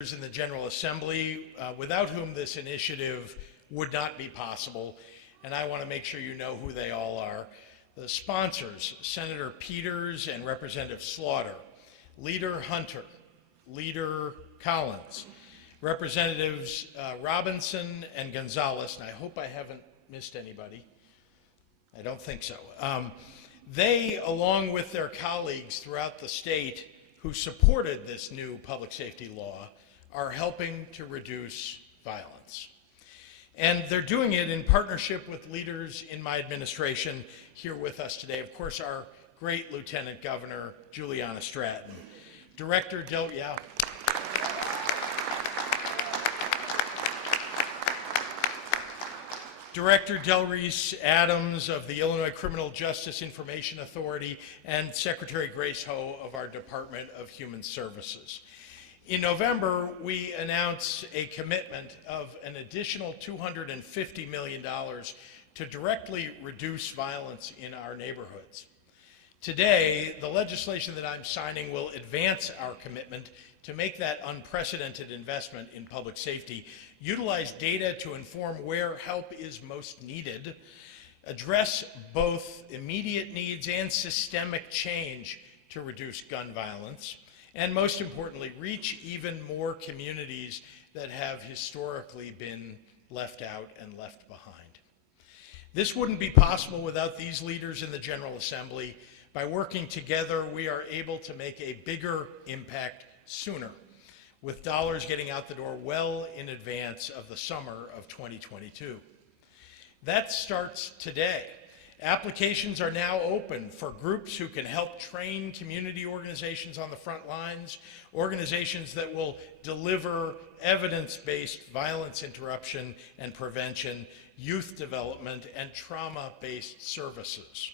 in the General Assembly, without whom this initiative would not be possible, and I want to make sure you know who they all are. The sponsors, Senator Peters and Representative Slaughter, Leader Hunter, Leader Collins, Representatives Robinson and Gonzalez, and I hope I haven't missed anybody. I don't think so. They, along with their colleagues throughout the state who supported this new public safety law, are helping to reduce violence. And they're doing it in partnership with leaders in my administration here with us today. Of course, our great Lieutenant Governor, Juliana Stratton. Director Del Reese Adams of the Illinois Criminal Justice Information Authority, and Secretary Grace Ho of our Department of Human Services. In November, we announced a commitment of an additional $250 million to directly reduce violence in our neighborhoods. Today, the legislation that I'm signing will advance our commitment to make that unprecedented investment in public safety, utilize data to inform where help is most needed, address both immediate needs and systemic change to reduce gun violence, and most importantly, reach even more communities that have historically been left out and left behind. This wouldn't be possible without these leaders in the General Assembly. By working together, we are able to make a bigger impact sooner, with dollars getting out the door well in advance of the summer of 2022. That starts today. Applications are now open for groups who can help train community organizations on the front lines, organizations that will deliver evidence-based violence interruption and prevention, youth development, and trauma-based services.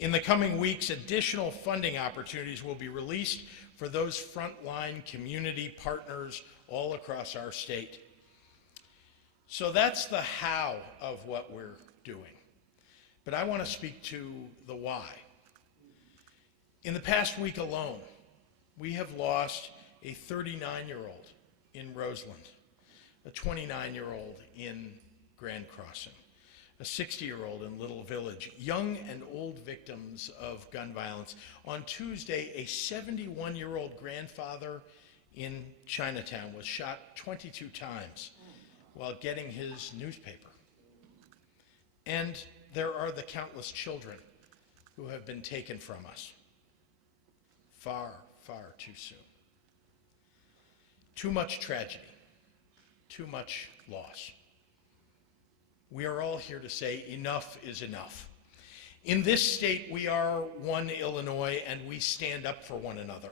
In the coming weeks, additional funding opportunities will be released for those frontline community partners all across our state. So that's the how of what we're doing. But I want to speak to the why. In the past week alone, we have lost a 39-year-old in Roseland, a 29-year-old in Grand Crossing, a 60-year-old in Little Village, young and old victims of gun violence. On Tuesday, a 71-year-old grandfather in Chinatown was shot 22 times while getting his newspaper. And there are the countless children who have been taken from us far, far too soon. Too much tragedy, too much loss. We are all here to say enough is enough. In this state, we are one Illinois, and we stand up for one another.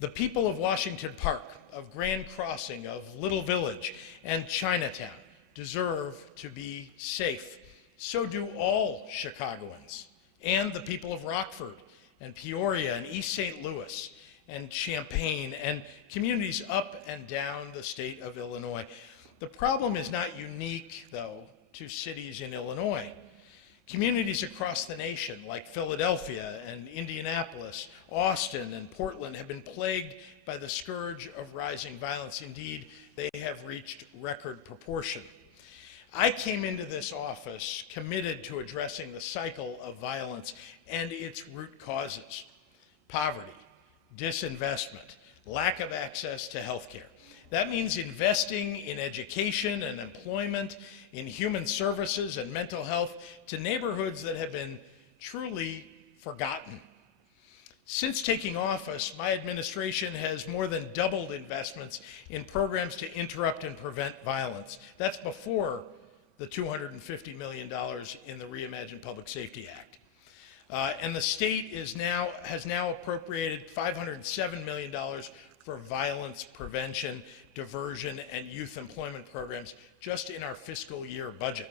The people of Washington Park, of Grand Crossing, of Little Village, and Chinatown deserve to be safe. So do all Chicagoans, and the people of Rockford, and Peoria, and East St. Louis, and Champaign, and communities up and down the state of Illinois. The problem is not unique, though, to cities in Illinois. Communities across the nation, like Philadelphia and Indianapolis, Austin and Portland, have been plagued by the scourge of rising violence. Indeed, they have reached record proportion. I came into this office committed to addressing the cycle of violence and its root causes: poverty, disinvestment, lack of access to health care. That means investing in education and employment, in human services and mental health, to neighborhoods that have been truly forgotten. Since taking office, my administration has more than doubled investments in programs to interrupt and prevent violence. That's before the $250 million in the Reimagine Public Safety Act. And the state has now appropriated $507 million for violence prevention, diversion, and youth employment programs just in our fiscal year budget.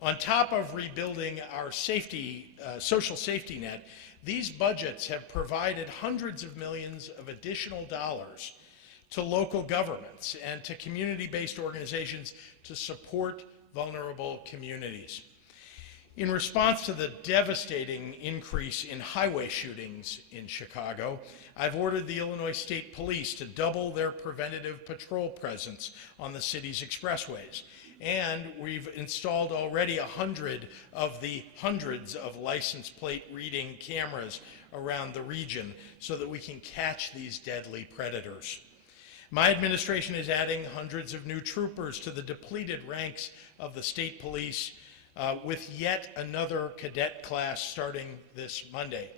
On top of rebuilding our social safety net, these budgets have provided hundreds of millions of additional dollars to local governments and to community-based organizations to support vulnerable communities. In response to the devastating increase in highway shootings in Chicago, I've ordered the Illinois State Police to double their preventative patrol presence on the city's expressways. And we've installed already 100 of the hundreds of license plate reading cameras around the region so that we can catch these deadly predators. My administration is adding hundreds of new troopers to the depleted ranks of the state police with yet another cadet class starting this Monday.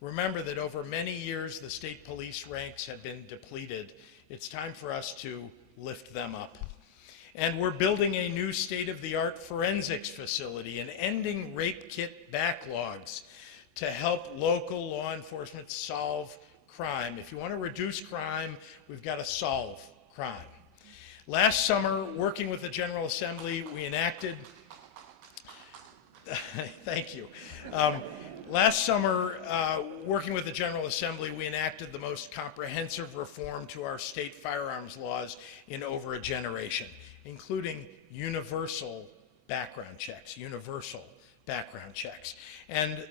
Remember that over many years the state police ranks have been depleted. It's time for us to lift them up. And we're building a new state-of-the-art forensics facility and ending rape kit backlogs to help local law enforcement solve crime. If you want to reduce crime, we've got to solve crime. Last summer, working with the General Assembly, we enacted thank you. Last summer, working with the General Assembly, we enacted the most comprehensive reform to our state firearms laws in over a generation, including universal background checks. And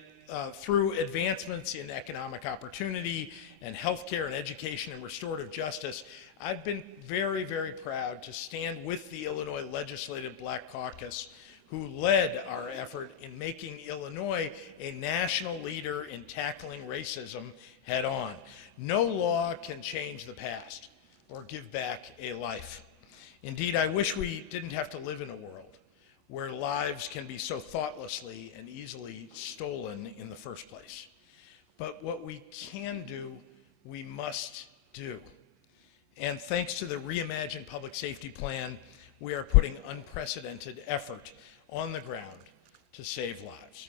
through advancements in economic opportunity and healthcare and education and restorative justice, I've been very, very proud to stand with the Illinois Legislative Black Caucus, who led our effort in making Illinois a national leader in tackling racism head on. No law can change the past or give back a life. Indeed, I wish we didn't have to live in a world where lives can be so thoughtlessly and easily stolen in the first place. But what we can do, we must do. And thanks to the Reimagine Public Safety Plan, we are putting unprecedented effort on the ground to save lives.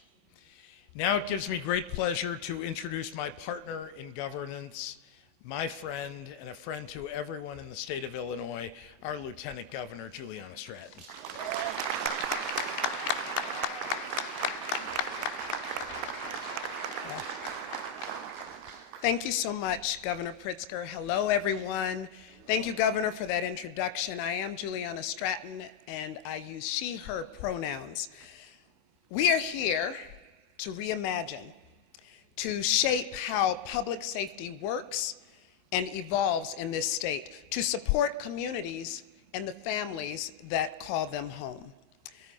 Now it gives me great pleasure to introduce my partner in governance, my friend, and a friend to everyone in the state of Illinois, our Lieutenant Governor, Juliana Stratton. Thank you so much, Governor Pritzker. Hello, everyone. Thank you, Governor, for that introduction. I am Juliana Stratton, and I use she, her pronouns. We are here to reimagine, to shape how public safety works and evolves in this state, to support communities and the families that call them home.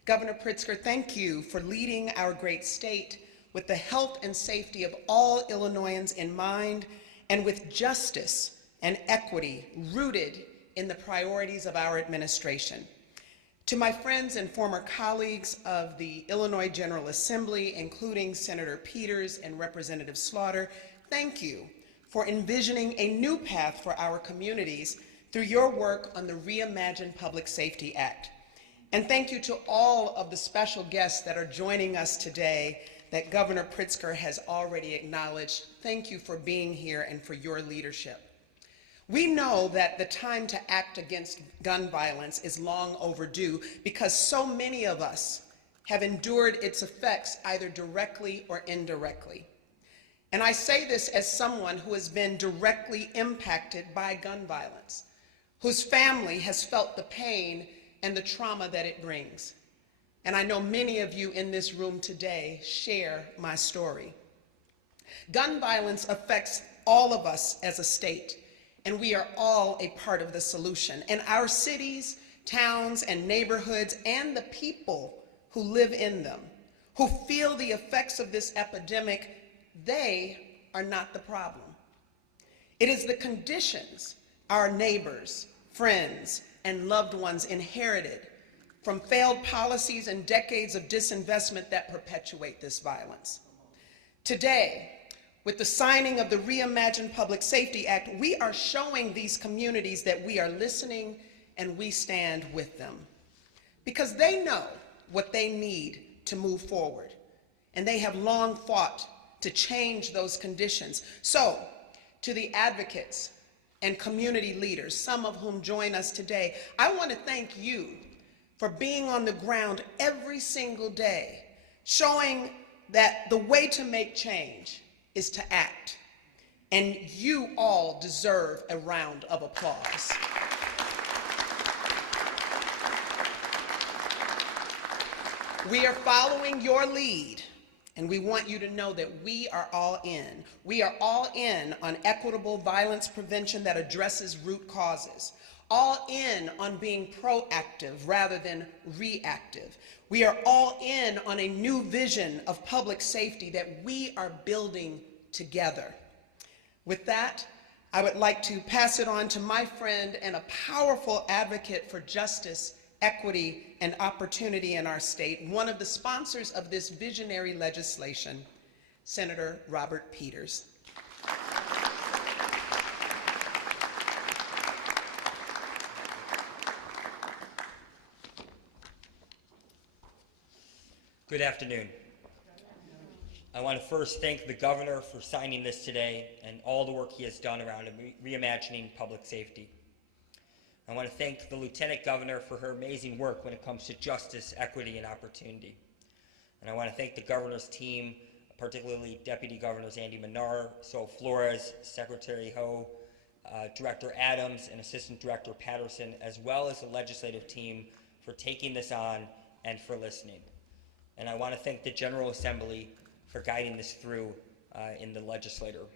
Governor Pritzker, thank you for leading our great state with the health and safety of all Illinoisans in mind and with justice and equity rooted in the priorities of our administration. To my friends and former colleagues of the Illinois General Assembly, including Senator Peters and Representative Slaughter, thank you for envisioning a new path for our communities through your work on the Reimagine Public Safety Act. And thank you to all of the special guests that are joining us today that Governor Pritzker has already acknowledged. Thank you for being here and for your leadership. We know that the time to act against gun violence is long overdue because so many of us have endured its effects either directly or indirectly. And I say this as someone who has been directly impacted by gun violence, whose family has felt the pain and the trauma that it brings. And I know many of you in this room today share my story. Gun violence affects all of us as a state, and we are all a part of the solution. And our cities, towns, and neighborhoods, and the people who live in them, who feel the effects of this epidemic, they are not the problem. It is the conditions our neighbors, friends, and loved ones inherited from failed policies and decades of disinvestment that perpetuate this violence. Today, with the signing of the Reimagine Public Safety Act, we are showing these communities that we are listening and we stand with them. Because they know what they need to move forward, and they have long fought to change those conditions. So, to the advocates and community leaders, some of whom join us today, I want to thank you for being on the ground every single day, showing that the way to make change is to act. And you all deserve a round of applause. We are following your lead, and we want you to know that we are all in. We are all in on equitable violence prevention that addresses root causes, all in on being proactive rather than reactive. We are all in on a new vision of public safety that we are building together. With that, I would like to pass it on to my friend and a powerful advocate for justice, equity, and opportunity in our state, one of the sponsors of this visionary legislation, Senator Robert Peters. Good afternoon. I want to first thank the governor for signing this today and all the work he has done around reimagining public safety. I want to thank the lieutenant governor for her amazing work when it comes to justice, equity, and opportunity. And I want to thank the governor's team, particularly Deputy Governors Andy Menard, Sol Flores, Secretary Ho, Director Adams, and Assistant Director Patterson, as well as the legislative team for taking this on and for listening. And I want to thank the General Assembly for guiding this through in the legislature.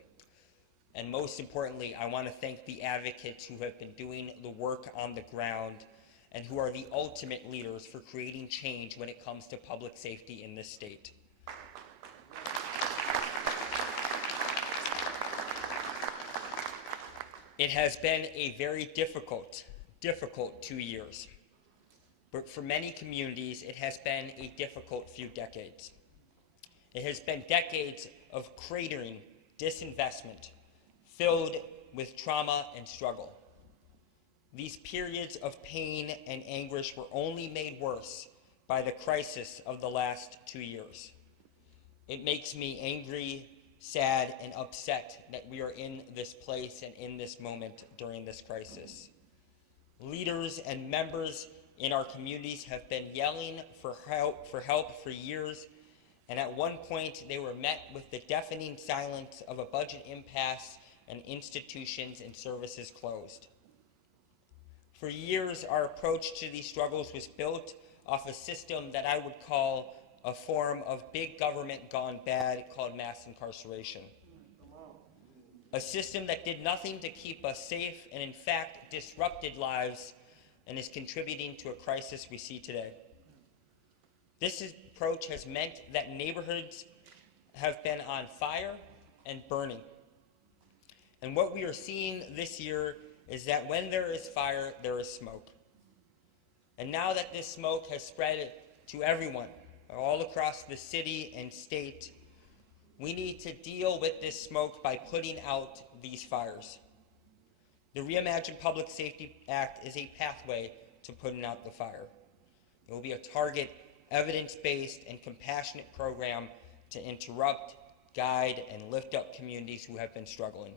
And most importantly, I want to thank the advocates who have been doing the work on the ground and who are the ultimate leaders for creating change when it comes to public safety in this state. It has been a very difficult 2 years. But for many communities, it has been a difficult few decades. It has been decades of cratering disinvestment, filled with trauma and struggle. These periods of pain and anguish were only made worse by the crisis of the last 2 years. It makes me angry, sad, and upset that we are in this place and in this moment during this crisis. Leaders and members in our communities have been yelling for help for years, and at one point they were met with the deafening silence of a budget impasse and institutions and services closed. For years, our approach to these struggles was built off a system that I would call a form of big government gone bad called mass incarceration. A system that did nothing to keep us safe and in fact disrupted lives and is contributing to a crisis we see today. This approach has meant that neighborhoods have been on fire and burning. And what we are seeing this year is that when there is fire, there is smoke. And now that this smoke has spread to everyone, all across the city and state, we need to deal with this smoke by putting out these fires. The Reimagine Public Safety Act is a pathway to putting out the fire. It will be a target, evidence-based, and compassionate program to interrupt, guide, and lift up communities who have been struggling.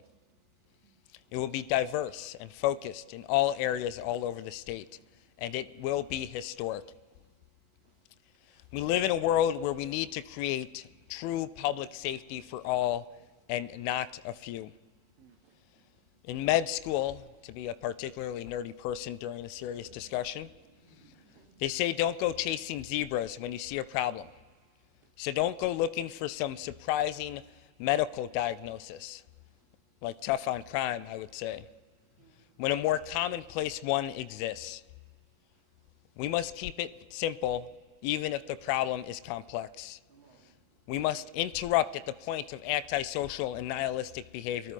It will be diverse and focused in all areas all over the state, and it will be historic. We live in a world where we need to create true public safety for all and not a few. In med school, to be a particularly nerdy person during a serious discussion, they say don't go chasing zebras when you see a problem. So don't go looking for some surprising medical diagnosis, like tough on crime, I would say, when a more commonplace one exists. We must keep it simple, even if the problem is complex. We must interrupt at the point of antisocial and nihilistic behavior.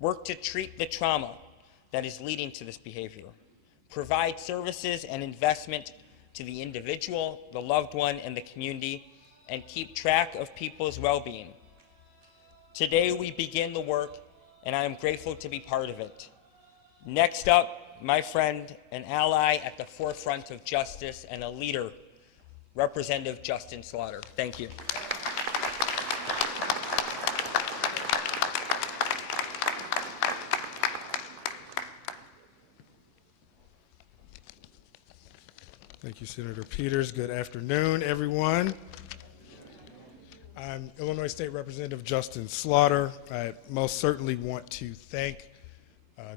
Work to treat the trauma that is leading to this behavior. Provide services and investment to the individual, the loved one, and the community, and keep track of people's well-being. Today we begin the work, and I am grateful to be part of it. Next up, my friend and ally at the forefront of justice and a leader, Representative Justin Slaughter. Thank you. Thank you, Senator Peters. Good afternoon, everyone. I'm Illinois State Representative Justin Slaughter. I most certainly want to thank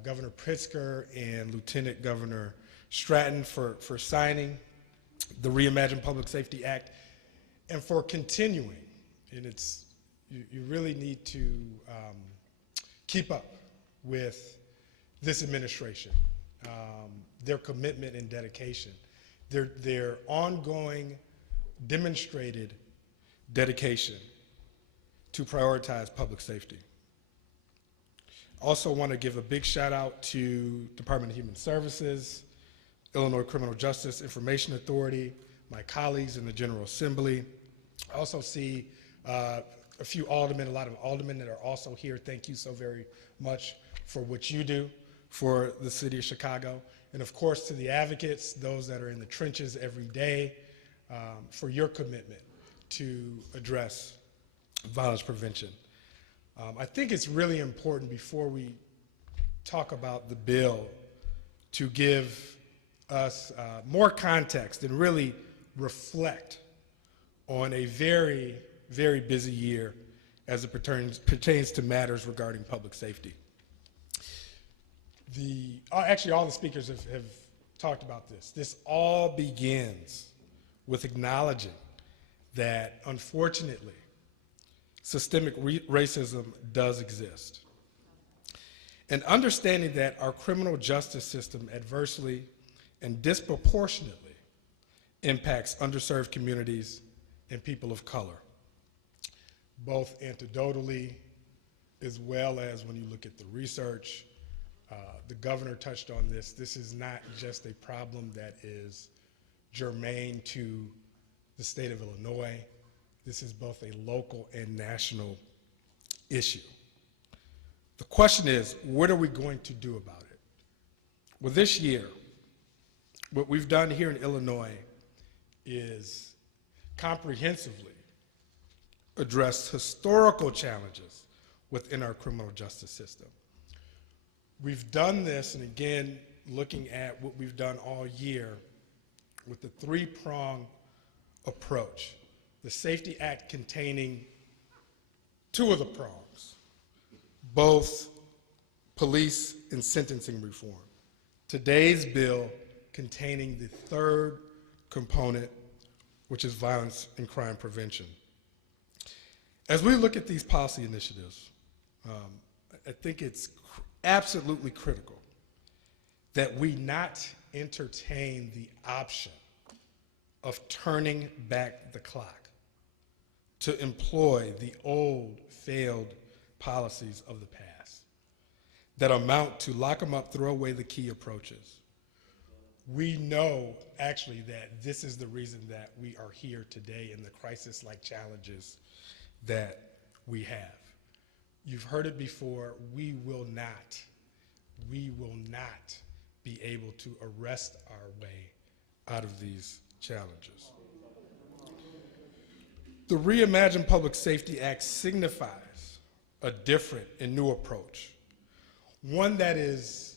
Governor Pritzker and Lieutenant Governor Stratton for signing the Reimagine Public Safety Act, and for continuing. And you really need to keep up with this administration, their commitment and dedication, their ongoing demonstrated dedication to prioritize public safety. Also want to give a big shout out to Department of Human Services, Illinois Criminal Justice Information Authority, my colleagues in the General Assembly. I also see a few aldermen, a lot of aldermen that are also here. Thank you so very much for what you do for the city of Chicago. And of course to the advocates, those that are in the trenches every day, for your commitment to address violence prevention. I think it's really important before we talk about the bill to give us more context and really reflect on a very, very busy year as it pertains to matters regarding public safety. Actually, all the speakers have talked about this. This all begins with acknowledging that, unfortunately, systemic racism does exist. And understanding that our criminal justice system adversely and disproportionately impacts underserved communities and people of color, both anecdotally as well as when you look at the research. The governor touched on this. This is not just a problem that is germane to the state of Illinois. This is both a local and national issue. The question is, what are we going to do about it? Well, this year, what we've done here in Illinois is comprehensively address historical challenges within our criminal justice system. We've done this, and again, looking at what we've done all year with the three-pronged approach. The Safety Act containing two of the prongs, both police and sentencing reform. Today's bill containing the third component, which is violence and crime prevention. As we look at these policy initiatives, I think it's absolutely critical that we not entertain the option of turning back the clock to employ the old, failed policies of the past that amount to lock them up, throw away the key approaches. We know actually that this is the reason that we are here today in the crisis-like challenges that we have. You've heard it before, we will not be able to arrest our way out of these challenges. The Reimagine Public Safety Act signifies a different and new approach, one that is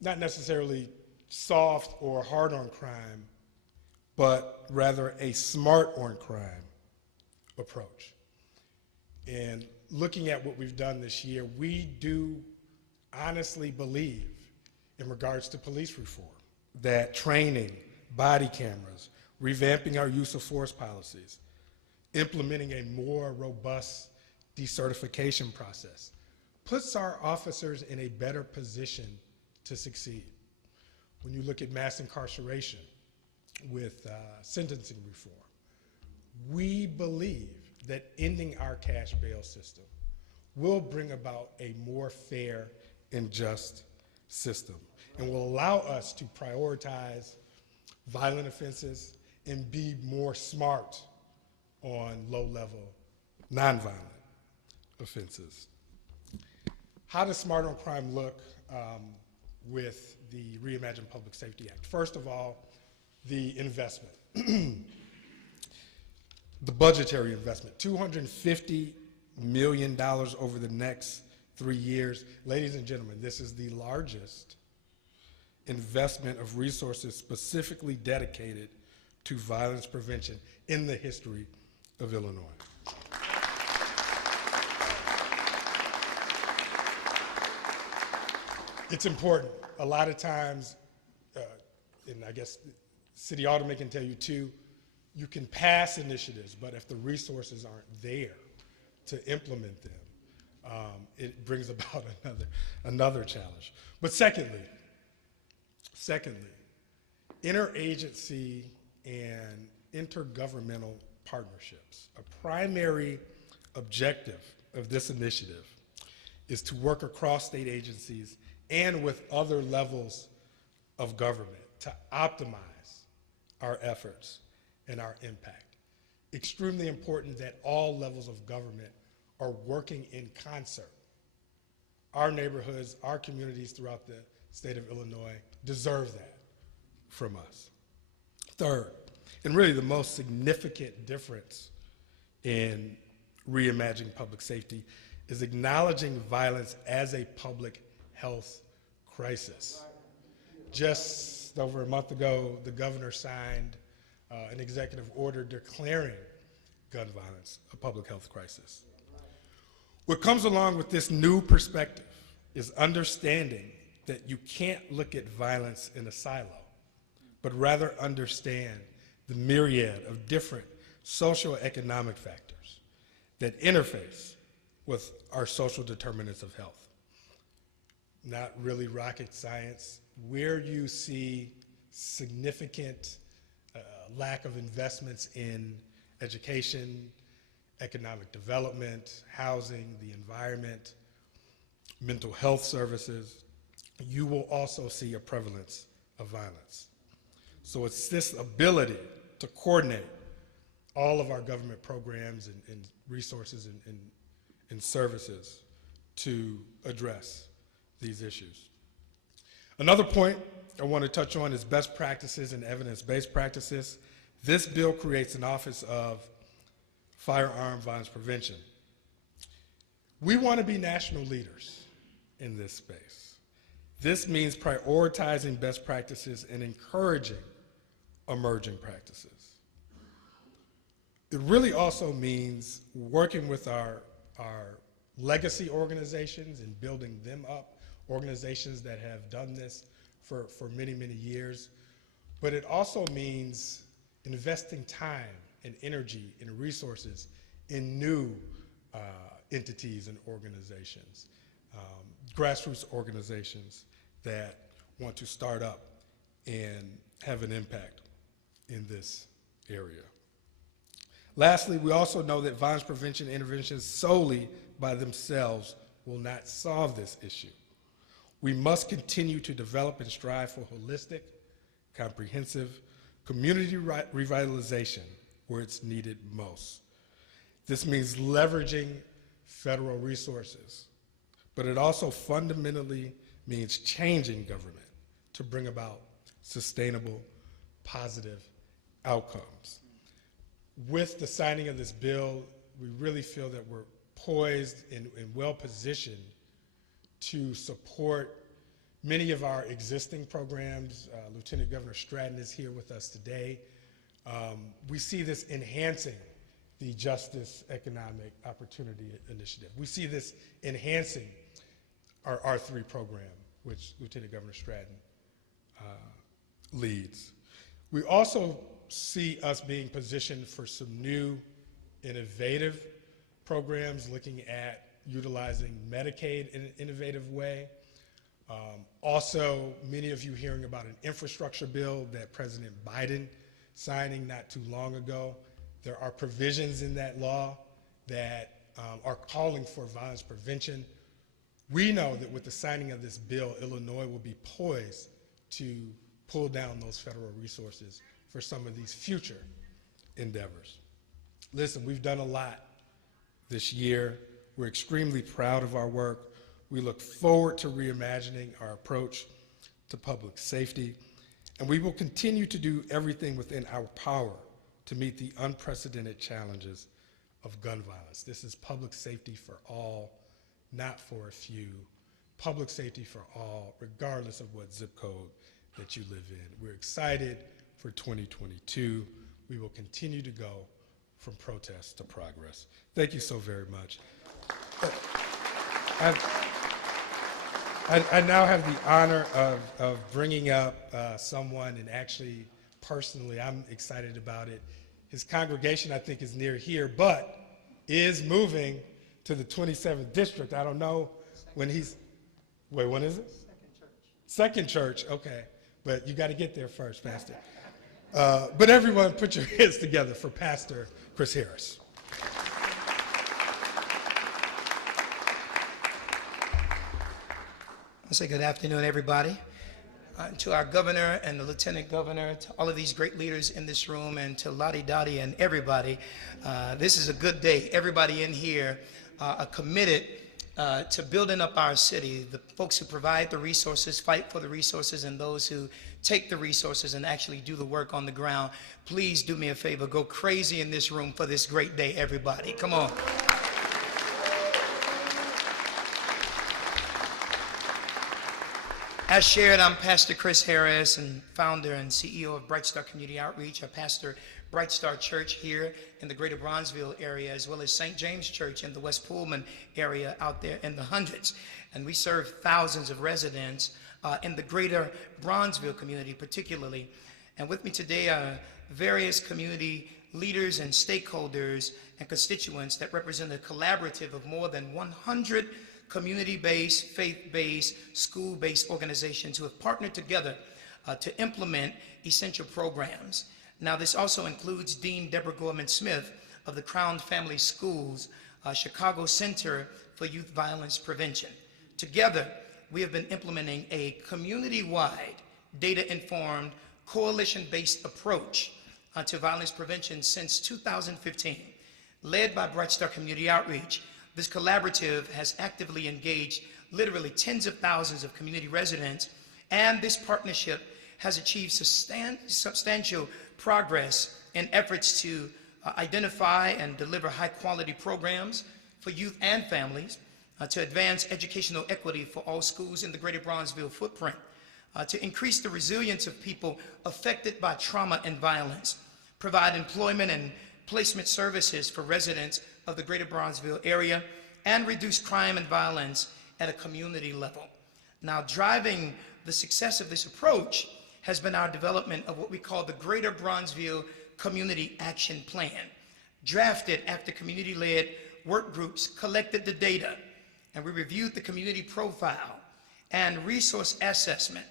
not necessarily soft or hard on crime, but rather a smart on crime approach. And looking at what we've done this year, we do honestly believe, in regards to police reform, that training, body cameras, revamping our use of force policies, implementing a more robust decertification process, puts our officers in a better position to succeed. When you look at mass incarceration with sentencing reform, we believe that ending our cash bail system will bring about a more fair and just system and will allow us to prioritize violent offenses and be more smart on low-level, nonviolent offenses. How does Smart on Crime look with the Reimagine Public Safety Act? First of all, the investment. The budgetary investment, $250 million over the next 3 years. Ladies and gentlemen, this is the largest investment of resources specifically dedicated to violence prevention in the history of Illinois. It's important. A lot of times, and I guess City Alderman can tell you too, you can pass initiatives, but if the resources aren't there to implement them, it brings about another challenge. But secondly, interagency and intergovernmental partnerships. A primary objective of this initiative is to work across state agencies and with other levels of government to optimize our efforts and our impact. Extremely important that all levels of government are working in concert. Our neighborhoods, our communities throughout the state of Illinois deserve that from us. Third, and really the most significant difference in Reimagine Public Safety is acknowledging violence as a public health crisis. Just over a month ago, the governor signed an executive order declaring gun violence a public health crisis. What comes along with this new perspective is understanding that you can't look at violence in a silo, but rather understand the myriad of different socio-economic factors that interface with our social determinants of health. Not really rocket science. Where you see significant lack of investments in education, economic development, housing, the environment, mental health services, you will also see a prevalence of violence. So it's this ability to coordinate all of our government programs and resources and services to address these issues. Another point I want to touch on is best practices and evidence-based practices. This bill creates an Office of Firearm Violence Prevention. We want to be national leaders in this space. This means prioritizing best practices and encouraging emerging practices. It really also means working with our legacy organizations and building them up, organizations that have done this for many, many years. But it also means investing time and energy and resources in new entities and organizations, grassroots organizations that want to start up and have an impact in this area. Lastly, we also know that violence prevention interventions solely by themselves will not solve this issue. We must continue to develop and strive for holistic, comprehensive community revitalization where it's needed most. This means leveraging federal resources, but it also fundamentally means changing government to bring about sustainable, positive outcomes. With the signing of this bill, we really feel that we're poised and well positioned to support many of our existing programs. Lieutenant Governor Stratton is here with us today. We see this enhancing the Justice Economic Opportunity Initiative. We see this enhancing our R3 program, which Lieutenant Governor Stratton leads. We also see us being positioned for some new innovative programs looking at utilizing Medicaid in an innovative way. Also, many of you hearing about an infrastructure bill that President Biden signing not too long ago. There are provisions in that law that are calling for violence prevention. We know that with the signing of this bill, Illinois will be poised to pull down those federal resources for some of these future endeavors. Listen, we've done a lot this year. We're extremely proud of our work. We look forward to reimagining our approach to public safety, and we will continue to do everything within our power to meet the unprecedented challenges of gun violence. This is public safety for all, not for a few. Public safety for all, regardless of what zip code that you live in. We're excited for 2022. We will continue to go from protest to progress. Thank you so very much. I now have the honor of bringing up someone and actually personally, I'm excited about it. His congregation, I think, is near here, but is moving to the 27th district. I don't know when he's, wait, when is it? Second church, okay. But you got to get there first, Pastor. But everyone put your hands together for Pastor Chris Harris. I say good afternoon, everybody. To our governor and the lieutenant governor, to all of these great leaders in this room, and to Lottie Dottie and everybody, this is a good day. Everybody in here are committed to building up our city. The folks who provide the resources, fight for the resources, and those who take the resources and actually do the work on the ground. Please do me a favor, go crazy in this room for this great day, everybody. Come on. As shared, I'm Pastor Chris Harris, and founder and CEO of Bright Star Community Outreach. I pastor Bright Star Church here in the greater Bronzeville area, as well as St. James Church in the West Pullman area out there in the hundreds. And we serve thousands of residents in the greater Bronzeville community particularly. And with me today are various community leaders and stakeholders and constituents that represent a collaborative of more than 100 community-based, faith-based, school-based organizations who have partnered together to implement essential programs. Now, this also includes Dean Deborah Gorman-Smith of the Crown Family Schools, Chicago Center for Youth Violence Prevention. Together, we have been implementing a community-wide, data-informed, coalition-based approach to violence prevention since 2015. Led by Bright Star Community Outreach, this collaborative has actively engaged literally tens of thousands of community residents, and this partnership has achieved substantial progress in efforts to identify and deliver high-quality programs for youth and families, to advance educational equity for all schools in the greater Bronzeville footprint, to increase the resilience of people affected by trauma and violence, provide employment and placement services for residents of the greater Bronzeville area, and reduce crime and violence at a community level. Now, driving the success of this approach has been our development of what we call the Greater Bronzeville Community Action Plan, drafted after community-led work groups collected the data, and we reviewed the community profile and resource assessment,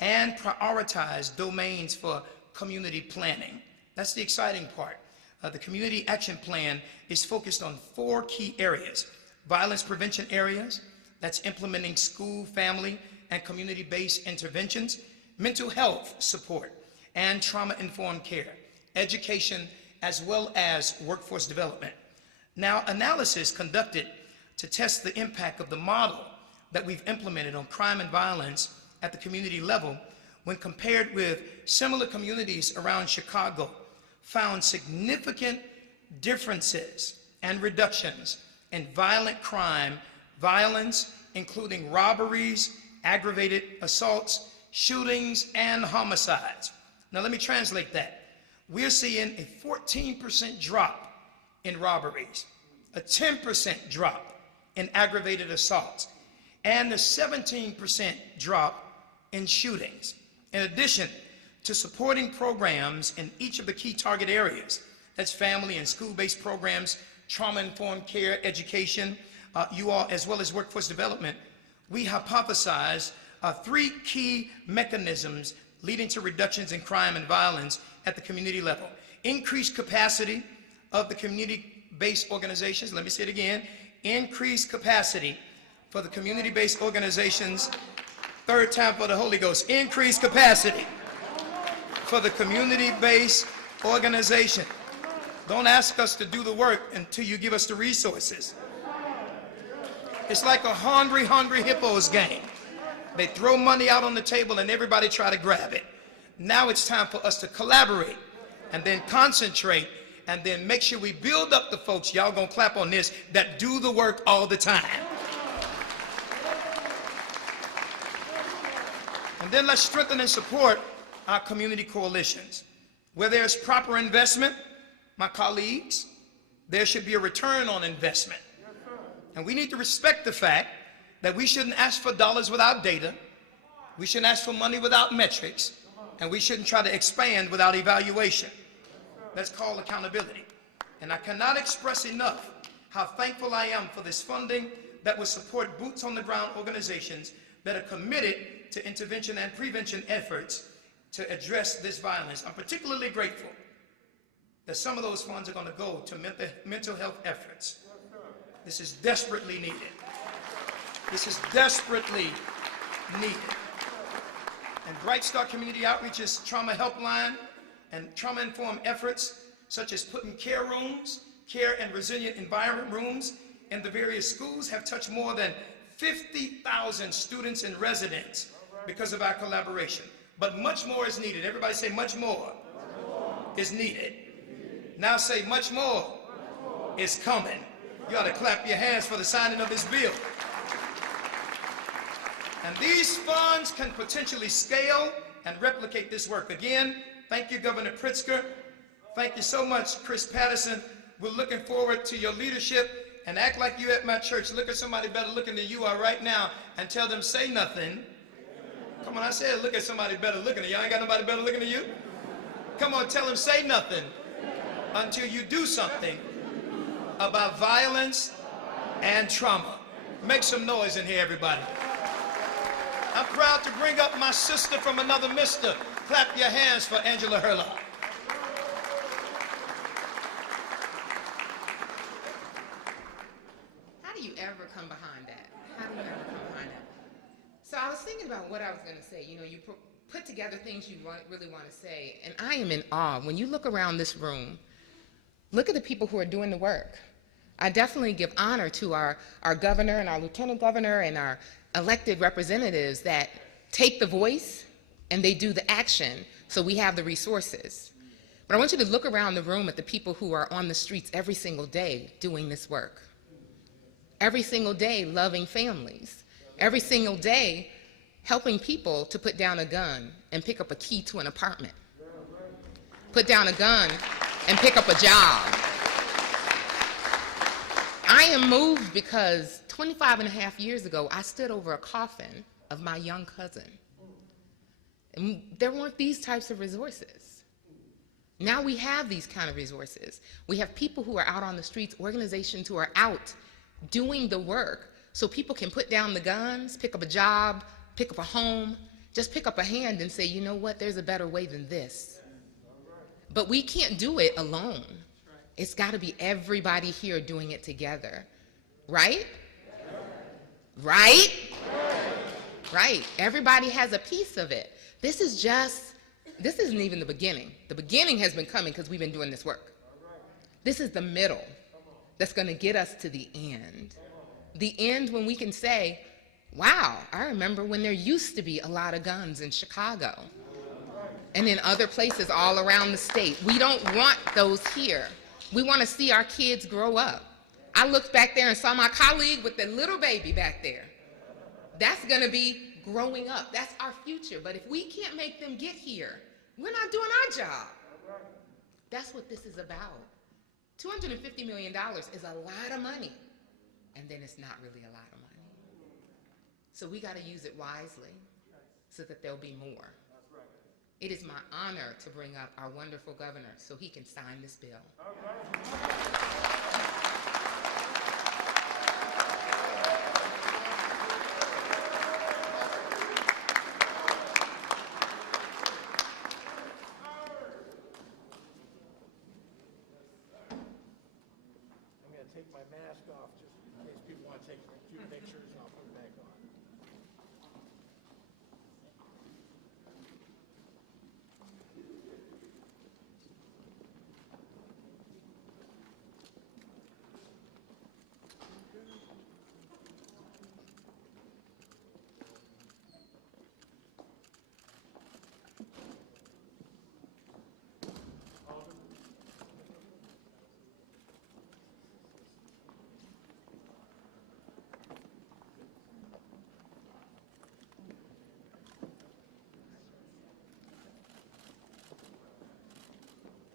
and prioritized domains for community planning. That's the exciting part. The Community Action Plan is focused on 4 key areas: violence prevention areas, that's implementing school, family, and community-based interventions, mental health support, and trauma-informed care, education, as well as workforce development. Now, analysis conducted to test the impact of the model that we've implemented on crime and violence at the community level, when compared with similar communities around Chicago, found significant differences and reductions in violent crime, violence, including robberies, aggravated assaults, shootings, and homicides. Now, let me translate that. We're seeing a 14% drop in robberies, a 10% drop in aggravated assaults, and a 17% drop in shootings. In addition to supporting programs in each of the key target areas, that's family and school-based programs, trauma-informed care, education, you all, as well as workforce development, we hypothesized 3 key mechanisms leading to reductions in crime and violence at the community level. Increased capacity of the community-based organizations. Let me say it again. Increased capacity for the community-based organizations. Third time for the Holy Ghost. Increased capacity for the community-based organization. Don't ask us to do the work until you give us the resources. It's like a hungry hippos game. They throw money out on the table and everybody try to grab it. Now it's time for us to collaborate and then concentrate and then make sure we build up the folks, y'all gonna clap on this, that do the work all the time. And then let's strengthen and support our community coalitions. Where there's proper investment, my colleagues, there should be a return on investment. And we need to respect the fact that we shouldn't ask for dollars without data. We shouldn't ask for money without metrics. And we shouldn't try to expand without evaluation. That's called accountability. And I cannot express enough how thankful I am for this funding that will support boots on the ground organizations that are committed to intervention and prevention efforts to address this violence. I'm particularly grateful that some of those funds are going to go to mental health efforts. This is desperately needed. This is desperately needed. And Bright Star Community Outreach's trauma helpline and trauma-informed efforts, such as putting care rooms, care and resilient environment rooms in the various schools, have touched more than 50,000 students and residents because of our collaboration. But much more is needed. Everybody say much more is needed. Now say much more is coming. You ought to clap your hands for the signing of this bill. And these funds can potentially scale and replicate this work. Again, thank you, Governor Pritzker. Thank you so much, Chris Patterson. We're looking forward to your leadership, and act like you at my church. Look at somebody better looking than you are right now and tell them, say nothing. Come on, I said look at somebody better looking than you. Y'all ain't got nobody better looking than you? Come on, tell them, say nothing until you do something about violence and trauma. Make some noise in here, everybody. I'm proud to bring up my sister from another mister. Clap your hands for Angela Herlock. How do you ever come behind that? How do you ever come behind that? So I was thinking about what I was going to say. You know, you put together things you really want to say, and I am in awe. When you look around this room, look at the people who are doing the work. I definitely give honor to our governor and our lieutenant governor and our elected representatives that take the voice and they do the action so we have the resources. But I want you to look around the room at the people who are on the streets every single day doing this work. Every single day loving families. Every single day helping people to put down a gun and pick up a key to an apartment. Put down a gun and pick up a job. I am moved because 25 and a half years ago, I stood over a coffin of my young cousin. And there weren't these types of resources. Now we have these kind of resources. We have people who are out on the streets, organizations who are out doing the work so people can put down the guns, pick up a job, pick up a home, just pick up a hand and say, you know what, there's a better way than this. But we can't do it alone. It's got to be everybody here doing it together, right? Right? Right. Everybody has a piece of it. This isn't even the beginning. The beginning has been coming because we've been doing this work. This is the middle that's going to get us to the end. The end when we can say, wow, I remember when there used to be a lot of guns in Chicago and in other places all around the state. We don't want those here. We want to see our kids grow up. I looked back there and saw my colleague with the little baby back there. That's going to be growing up. That's our future. But if we can't make them get here, we're not doing our job. That's what this is about. $250 million is a lot of money, and then it's not really a lot of money. So we got to use it wisely so that there'll be more. It is my honor to bring up our wonderful governor so he can sign this bill. I'm going to take my mask off just in case people want to take a few pictures, and I'll put it back on.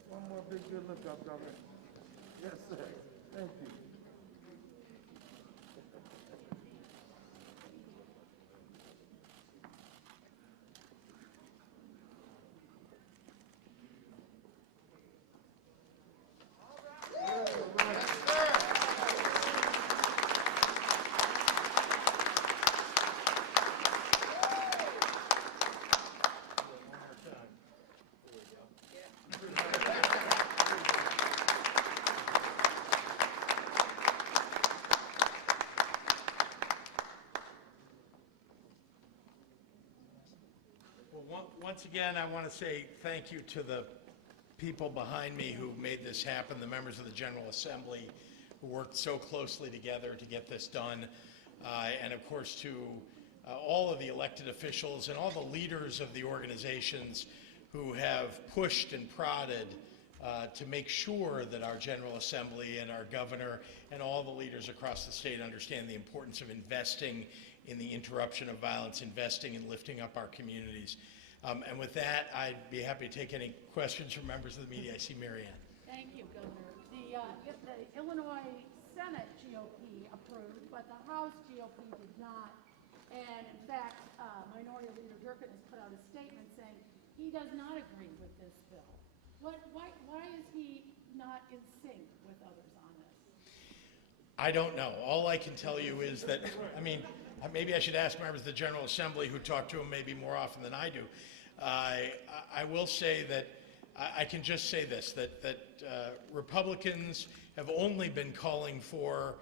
One more big good look up, Governor. Yes, sir. Thank you. Well, once again, I want to say thank you to the people behind me who made this happen, the members of the General Assembly who worked so closely together to get this done, and of course to all of the elected officials and all the leaders of the organizations who have pushed and prodded to make sure that our General Assembly and our governor and all the leaders across the state understand the importance of investing in the interruption of violence, investing in lifting up our communities. And with that, I'd be happy to take any questions from members of the media. I see Mary Ann. Thank you, Governor. The Illinois Senate GOP approved, but the House GOP did not. And in fact, Minority Leader Durkin has put out a statement saying he does not agree with this bill. Why is he not in sync with others on this? I don't know. All I can tell you is that, I mean, maybe I should ask members of the General Assembly who talk to him maybe more often than I do. I will say that I can just say this, that Republicans have only been calling for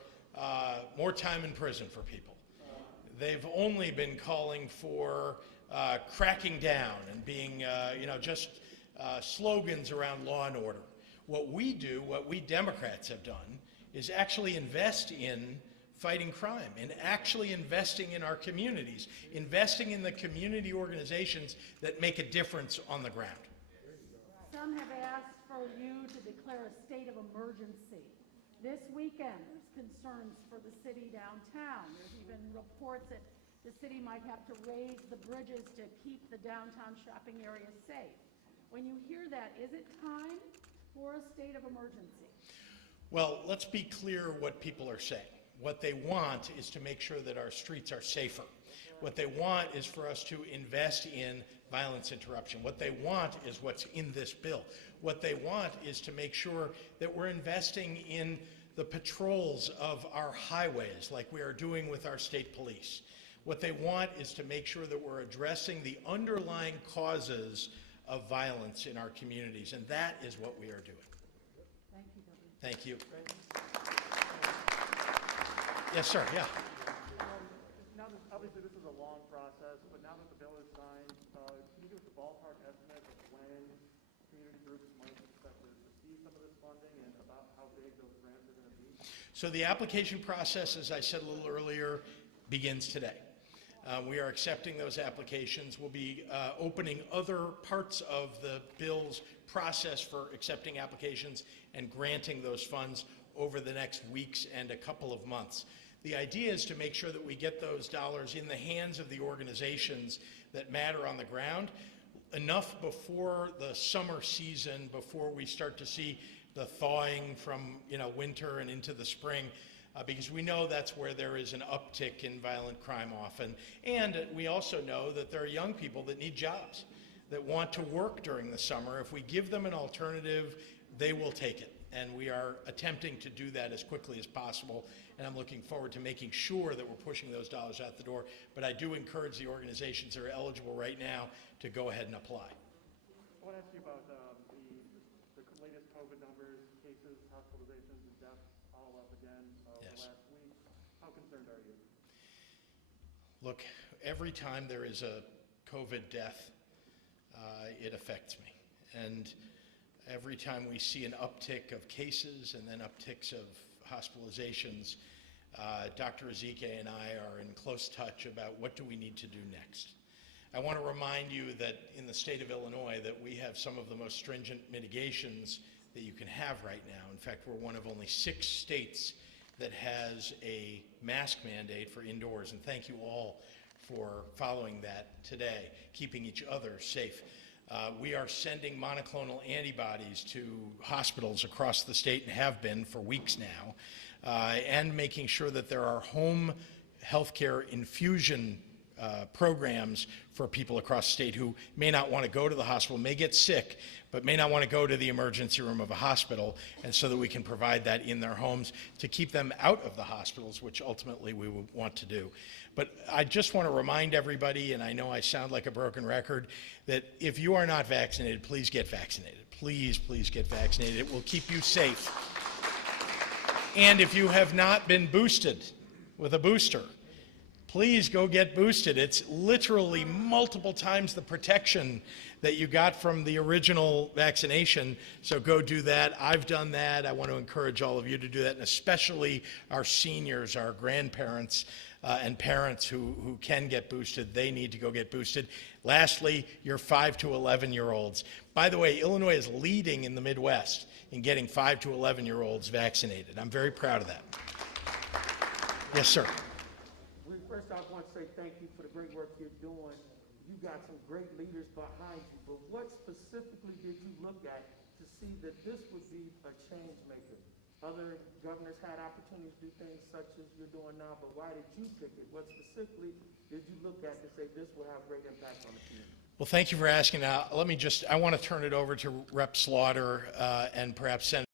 more time in prison for people. They've only been calling for cracking down and being, just slogans around law and order. What we do, what we Democrats have done, is actually invest in fighting crime and actually investing in our communities, investing in the community organizations that make a difference on the ground. Some have asked for you to declare a state of emergency. This weekend, there's concerns for the city downtown. There's even reports that the city might have to raise the bridges to keep the downtown shopping area safe. When you hear that, is it time for a state of emergency? Well, let's be clear what people are saying. What they want is to make sure that our streets are safer. What they want is for us to invest in violence interruption. What they want is what's in this bill. What they want is to make sure that we're investing in the patrols of our highways like we are doing with our state police. What they want is to make sure that we're addressing the underlying causes of violence in our communities, and that is what we are doing. Thank you, Governor. Thank you. Yes, sir. Yeah. Now that, obviously, this is a long process, but now that the bill is signed, can you give us a ballpark estimate of when community groups might expect to see some of this funding and about how big those grants are going to be? So the application process, as I said a little earlier, begins today. We are accepting those applications. We'll be opening other parts of the bill's process for accepting applications and granting those funds over the next weeks and a couple of months. The idea is to make sure that we get those dollars in the hands of the organizations that matter on the ground enough before the summer season, before we start to see the thawing from winter and into the spring, because we know that's where there is an uptick in violent crime often. And we also know that there are young people that need jobs, that want to work during the summer. If we give them an alternative, they will take it. And we are attempting to do that as quickly as possible. And I'm looking forward to making sure that we're pushing those dollars out the door. But I do encourage the organizations that are eligible right now to go ahead and apply. I want to ask you about the latest COVID numbers, cases, hospitalizations, and deaths all up again Yes. last week. How concerned are you? Look, every time there is a COVID death, it affects me. And every time we see an uptick of cases and then upticks of hospitalizations, Dr. Ezike and I are in close touch about what do we need to do next. I want to remind you that in the state of Illinois that we have some of the most stringent mitigations that you can have right now. In fact, we're one of only 6 states that has a mask mandate for indoors, and thank you all for following that today, keeping each other safe. We are sending monoclonal antibodies to hospitals across the state and have been for weeks now, and making sure that there are home healthcare infusion programs for people across the state who may not want to go to the hospital, may get sick, but may not want to go to the emergency room of a hospital, and so that we can provide that in their homes to keep them out of the hospitals, which ultimately we would want to do. But I just want to remind everybody, and I know I sound like a broken record, that if you are not vaccinated, please get vaccinated. Please, please get vaccinated. It will keep you safe. And if you have not been boosted with a booster, please go get boosted. It's literally multiple times the protection that you got from the original vaccination, so go do that. I've done that. I want to encourage all of you to do that, and especially our seniors, our grandparents, and parents who can get boosted. They need to go get boosted. Lastly, your 5 to 11-year-olds. By the way, Illinois is leading in the Midwest in getting 5 to 11-year-olds vaccinated. I'm very proud of that. Yes, sir. First off, I want to say thank you for the great work you're doing. You got some great leaders behind you, but what specifically did you look at to see that this would be a change maker? Other governors had opportunities to do things such as you're doing now, but why did you pick it? What specifically did you look at to say this will have great impact on the community? Well, thank you for asking. Now, I want to turn it over to Rep. Slaughter and perhaps Senator